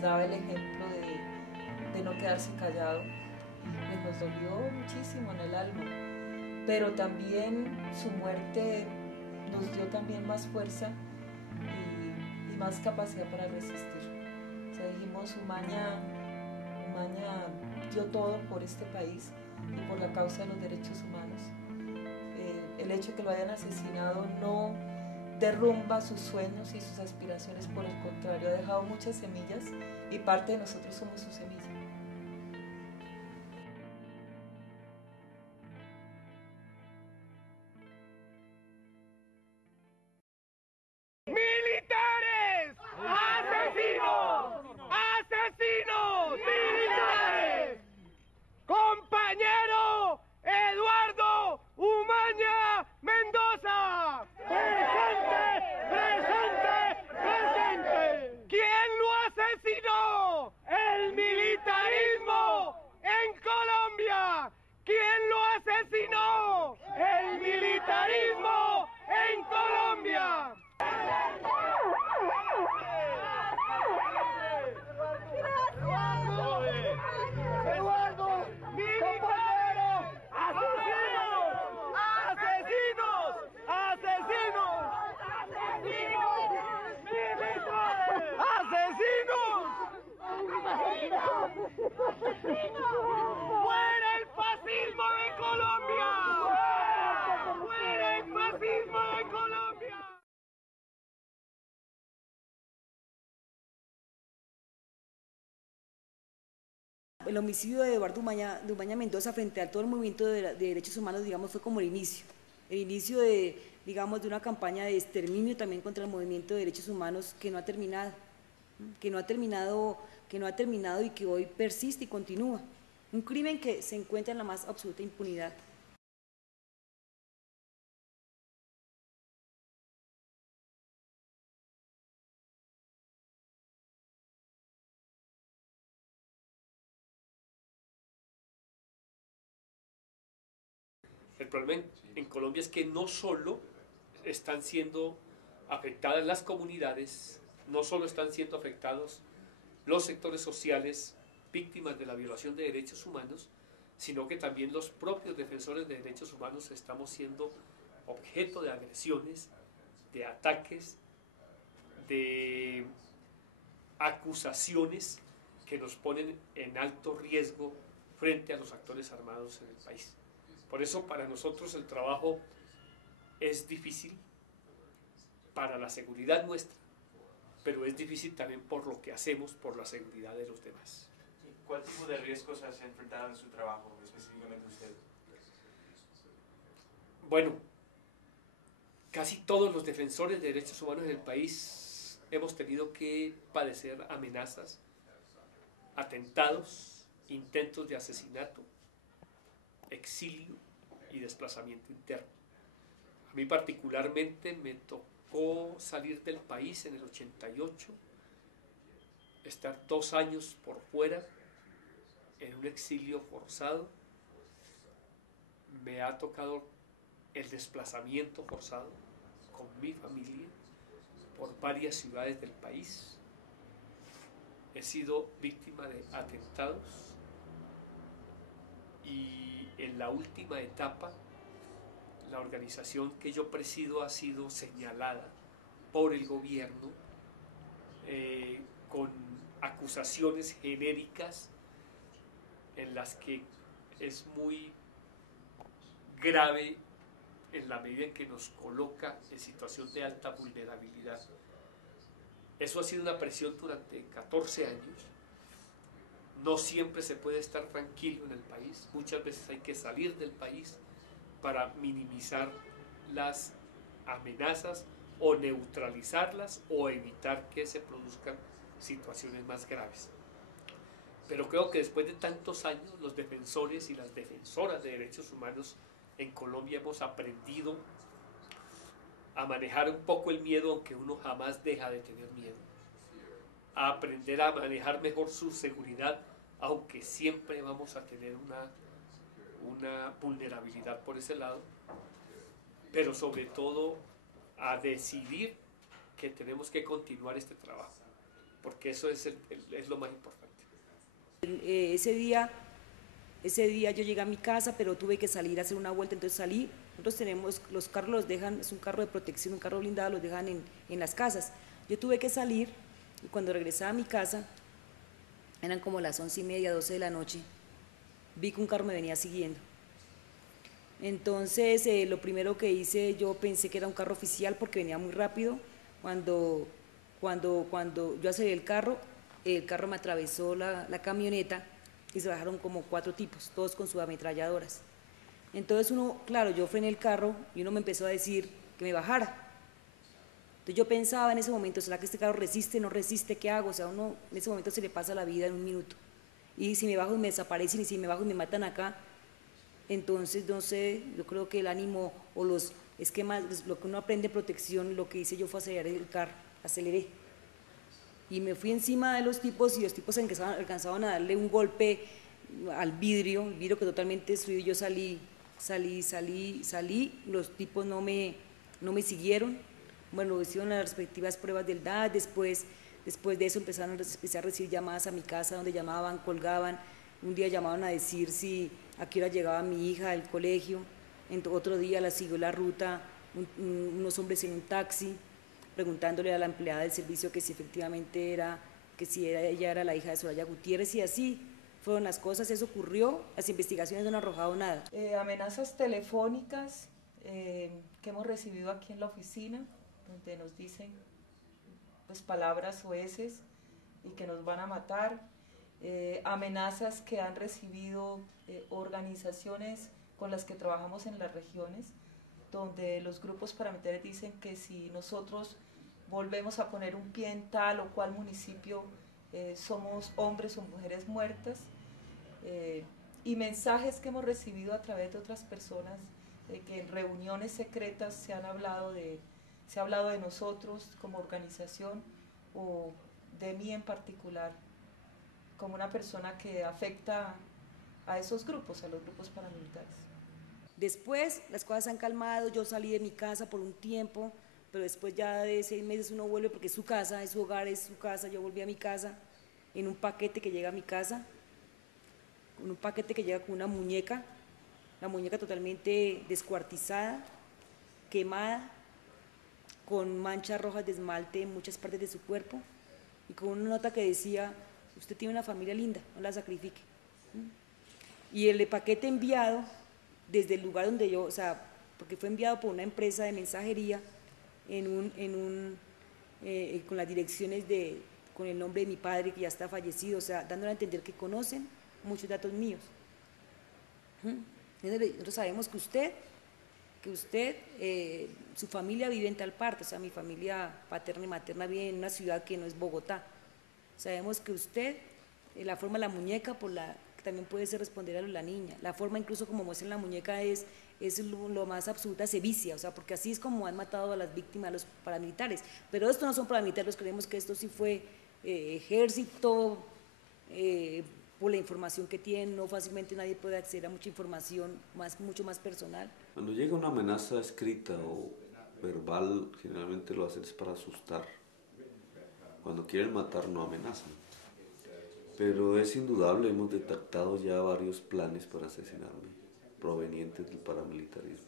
nos daba el ejemplo de no quedarse callado. Pues nos dolió muchísimo en el alma, pero también su muerte nos dio también más fuerza y más capacidad para resistir. O sea, dijimos, Umaña dio todo por este país y por la causa de los derechos humanos. El hecho de que lo hayan asesinado no derrumba sus sueños y sus aspiraciones, por el contrario, ha dejado muchas semillas y parte de nosotros somos su semilla. ¡Militares! ¡Asesinos! ¡Asesinos! ¡Militares! ¡Compañero Eduardo Umaña Mendoza! ¡Presente! ¡Presente! ¡Presente! ¿Quién lo asesinó? ¡El militarismo en Colombia! ¿Quién lo asesinó? ¡El militarismo en Colombia! ¡Eduardo! ¡Militares! ¡Asesinos! ¡Asesinos! ¡Asesinos! ¡Militares! ¡Asesinos! ¡Fuera el fascismo de Colombia! ¡Fuera el fascismo de Colombia! El homicidio de Eduardo Umaña Mendoza frente a todo el movimiento de derechos humanos, digamos, fue como el inicio de, digamos, de una campaña de exterminio también contra el movimiento de derechos humanos que no ha terminado, y que hoy persiste y continúa. Un crimen que se encuentra en la más absoluta impunidad. El problema en Colombia es que no solo están siendo afectadas las comunidades, no solo están siendo afectados los sectores sociales víctimas de la violación de derechos humanos, sino que también los propios defensores de derechos humanos estamos siendo objeto de agresiones, de ataques, de acusaciones que nos ponen en alto riesgo frente a los actores armados en el país. Por eso para nosotros el trabajo es difícil para la seguridad nuestra, pero es difícil también por lo que hacemos por la seguridad de los demás. ¿Cuál tipo de riesgos has enfrentado en su trabajo, específicamente usted? Bueno, casi todos los defensores de derechos humanos en el país hemos tenido que padecer amenazas, atentados, intentos de asesinato, exilio y desplazamiento interno. A mí particularmente me tocó salir del país en el 88, estar 2 años por fuera en un exilio forzado. Me ha tocado el desplazamiento forzado con mi familia por varias ciudades del país. He sido víctima de atentados y en la última etapa la organización que yo presido ha sido señalada por el gobierno con acusaciones genéricas en las que es muy grave en la medida en que nos coloca en situación de alta vulnerabilidad. Eso ha sido una presión durante 14 años. No siempre se puede estar tranquilo en el país, muchas veces hay que salir del país para minimizar las amenazas o neutralizarlas o evitar que se produzcan situaciones más graves. Pero creo que después de tantos años los defensores y las defensoras de derechos humanos en Colombia hemos aprendido a manejar un poco el miedo, aunque uno jamás deja de tener miedo, a aprender a manejar mejor su seguridad, aunque siempre vamos a tener una vulnerabilidad por ese lado, pero sobre todo a decidir que tenemos que continuar este trabajo. porque eso es lo más importante. Ese día yo llegué a mi casa, pero tuve que salir a hacer una vuelta, entonces salí. Nosotros tenemos, los carros los dejan, es un carro de protección, un carro blindado, los dejan en las casas. Yo tuve que salir y cuando regresaba a mi casa, eran como las 11:30, 12 de la noche, vi que un carro me venía siguiendo. Entonces, lo primero que hice, yo pensé que era un carro oficial porque venía muy rápido. Cuando yo aceleré el carro me atravesó la camioneta y se bajaron como 4 tipos, todos con sus ametralladoras. Entonces claro, yo frené el carro y uno me empezó a decir que me bajara. Entonces yo pensaba en ese momento, ¿será que este carro resiste, no resiste, qué hago? O sea, uno en ese momento se le pasa la vida en un minuto. Y si me bajo y me desaparecen, y si me bajo y me matan acá, entonces no sé, yo creo que el ánimo o los esquemas, lo que uno aprende en protección, lo que hice yo fue acelerar el carro, aceleré. Y me fui encima de los tipos y los tipos alcanzaban a darle un golpe al vidrio, el vidrio que totalmente destruido. Yo salí, los tipos no me siguieron. Bueno, hicieron las respectivas pruebas del DAT, después de eso empecé a recibir llamadas a mi casa donde llamaban, colgaban. Un día llamaban a decir a qué hora llegaba mi hija del colegio, otro día la siguió la ruta unos hombres en un taxi, preguntándole a la empleada del servicio que si efectivamente ella era la hija de Soraya Gutiérrez, y así fueron las cosas. Eso ocurrió, las investigaciones no han arrojado nada. Amenazas telefónicas que hemos recibido aquí en la oficina, donde nos dicen pues palabras soeces y que nos van a matar. Amenazas que han recibido organizaciones con las que trabajamos en las regiones, donde los grupos paramilitares dicen que si nosotros volvemos a poner un pie en tal o cual municipio, somos hombres o mujeres muertas, y mensajes que hemos recibido a través de otras personas, que en reuniones secretas se ha hablado de nosotros como organización o de mí en particular, como una persona que afecta a esos grupos, a los grupos paramilitares. Después las cosas se han calmado, yo salí de mi casa por un tiempo, pero después ya de 6 meses uno vuelve porque es su casa, es su hogar, es su casa. Yo volví a mi casa en un paquete que llega a mi casa, con un paquete que llega con una muñeca, la muñeca totalmente descuartizada, quemada, con manchas rojas de esmalte en muchas partes de su cuerpo y con una nota que decía: usted tiene una familia linda, no la sacrifique. Y el paquete enviado desde el lugar donde yo, o sea, porque fue enviado por una empresa de mensajería con las direcciones con el nombre de mi padre que ya está fallecido, o sea, dándole a entender que conocen muchos datos míos. Nosotros sabemos que usted, su familia vive en tal parte, o sea, mi familia paterna y materna vive en una ciudad que no es Bogotá. Sabemos que usted, la forma de la muñeca, que también puede ser responder a la niña, la forma incluso como muestra en la muñeca es lo más absoluta sevicia, o sea, porque así es como han matado a las víctimas, a los paramilitares. Pero estos no son paramilitares, creemos que esto sí fue ejército, por la información que tienen, no fácilmente nadie puede acceder a mucha información, mucho más personal. Cuando llega una amenaza escrita o verbal, generalmente lo hacen para asustar. Cuando quieren matar no amenazan. Pero es indudable, hemos detectado ya varios planes para asesinarme, provenientes del paramilitarismo,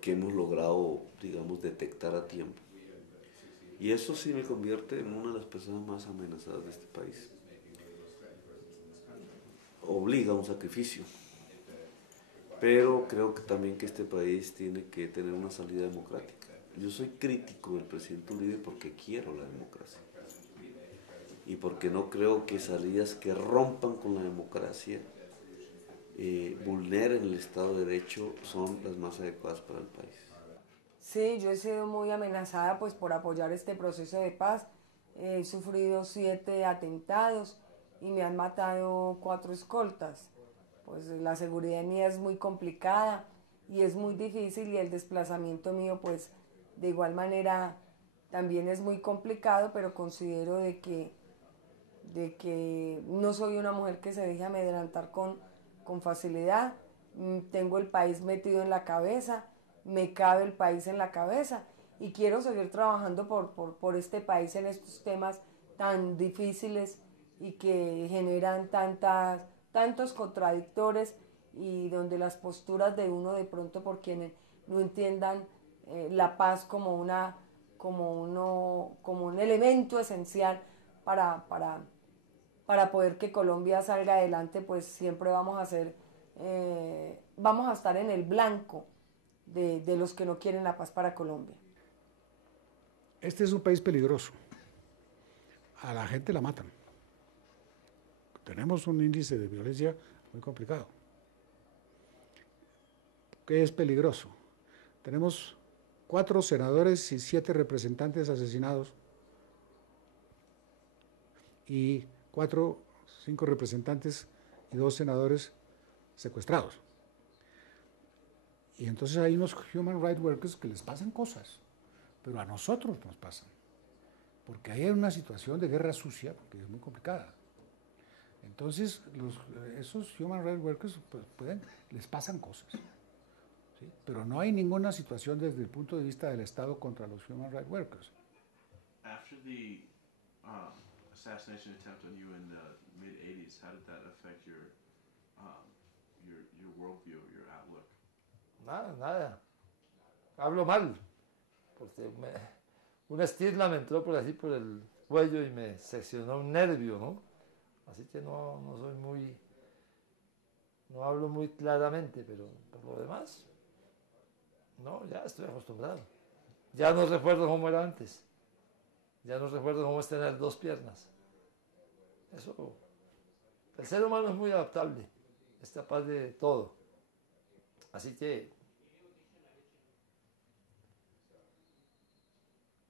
que hemos logrado, digamos, detectar a tiempo. Y eso sí me convierte en una de las personas más amenazadas de este país. Obliga a un sacrificio, pero creo que también que este país tiene que tener una salida democrática. Yo soy crítico del presidente Uribe porque quiero la democracia y porque no creo que salidas que rompan con la democracia, vulneren el Estado de Derecho, son las más adecuadas para el país. Sí, yo he sido muy amenazada pues por apoyar este proceso de paz. He sufrido 7 atentados y me han matado 4 escoltas. Pues la seguridad mía es muy complicada y es muy difícil, y el desplazamiento mío pues de igual manera también es muy complicado, pero considero de que no soy una mujer que se deje amedrentar con facilidad. Tengo el país metido en la cabeza, me cabe el país en la cabeza, y quiero seguir trabajando por este país en estos temas tan difíciles y que generan tantos contradictores y donde las posturas de uno de pronto por quienes no entiendan la paz como un elemento esencial para poder que Colombia salga adelante, pues siempre vamos a estar en el blanco de los que no quieren la paz para Colombia. Este es un país peligroso. A la gente la matan. Tenemos un índice de violencia muy complicado. ¿Qué es peligroso? Tenemos 4 senadores y 7 representantes asesinados y 5 representantes y 2 senadores secuestrados. Y entonces hay unos human rights workers que les pasan cosas, pero a nosotros nos pasan, porque hay una situación de guerra sucia, que es muy complicada. Entonces, esos human rights workers pues, les pasan cosas, ¿sí? Pero no hay ninguna situación desde el punto de vista del Estado contra los human rights workers. After the assassination attempt on you in the mid-80s, how did that affect your worldview, your outlook? Nada. Hablo mal, porque una estirla me entró por así por el cuello y me seccionó un nervio, ¿no? Así que no hablo muy claramente, pero por lo demás, no, ya estoy acostumbrado. Ya no recuerdo cómo era antes. Ya no recuerdo cómo es tener 2 piernas. Eso, el ser humano es muy adaptable, es capaz de todo. Así que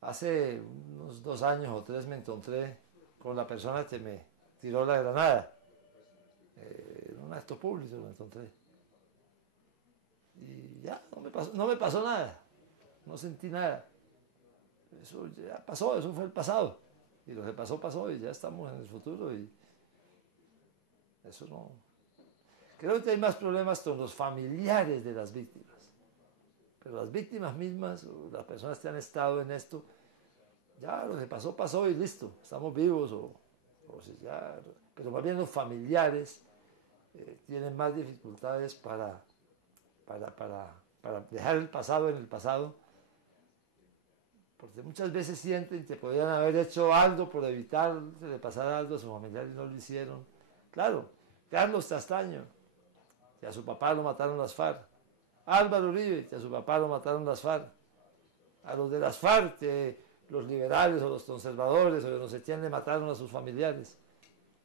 hace unos 2 años o 3 me encontré con la persona que me tiró la granada. En un acto público me encontré. Y ya, no me pasó nada. No sentí nada. Eso ya pasó, eso fue el pasado. Y lo que pasó, pasó y ya estamos en el futuro y eso no. Creo que hay más problemas con los familiares de las víctimas. Pero las víctimas mismas, o las personas que han estado en esto, ya lo que pasó, pasó y listo. Estamos vivos pero más bien los familiares tienen más dificultades para dejar el pasado en el pasado, porque muchas veces sienten que podrían haber hecho algo por evitar que le pasara algo a sus familiares y no lo hicieron. Claro, Carlos Castaño, que a su papá lo mataron las FARC, Álvaro Uribe, que a su papá lo mataron las FARC, a los de las FARC, que los liberales o los conservadores o no sé quién le mataron a sus familiares.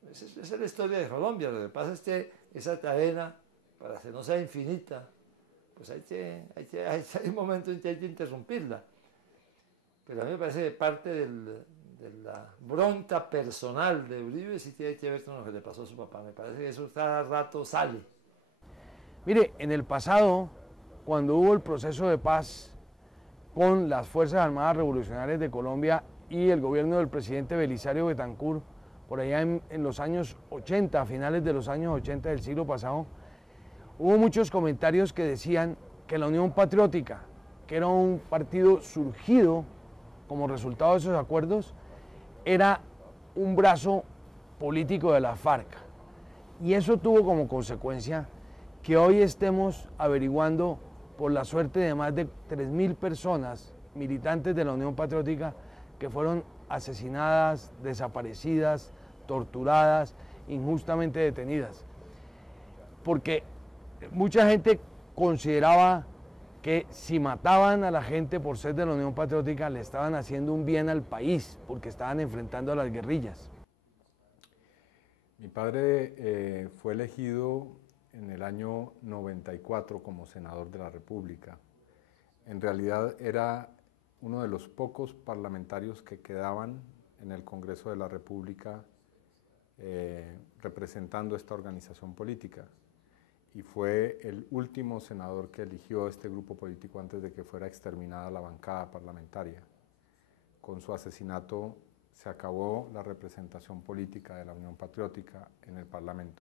Esa es la historia de Colombia. Lo que pasa es que esa cadena, para que no sea infinita, pues hay un momento en que hay que interrumpirla. Pero a mí me parece que parte de la bronca personal de Uribe sí tiene que ver con lo que le pasó a su papá. Me parece que eso cada rato sale. Mire, en el pasado, cuando hubo el proceso de paz con las Fuerzas Armadas Revolucionarias de Colombia y el gobierno del presidente Belisario Betancur, por allá en los años 80, a finales de los años 80 del siglo pasado, hubo muchos comentarios que decían que la Unión Patriótica, que era un partido surgido como resultado de esos acuerdos, era un brazo político de la FARC. Y eso tuvo como consecuencia que hoy estemos averiguando por la suerte de más de 3.000 personas, militantes de la Unión Patriótica, que fueron asesinadas, desaparecidas, torturadas, injustamente detenidas. Porque mucha gente consideraba que si mataban a la gente por ser de la Unión Patriótica, le estaban haciendo un bien al país, porque estaban enfrentando a las guerrillas. Mi padre fue elegido en el año 94 como senador de la República. En realidad era uno de los pocos parlamentarios que quedaban en el Congreso de la República representando esta organización política. Y fue el último senador que eligió este grupo político antes de que fuera exterminada la bancada parlamentaria. Con su asesinato se acabó la representación política de la Unión Patriótica en el Parlamento.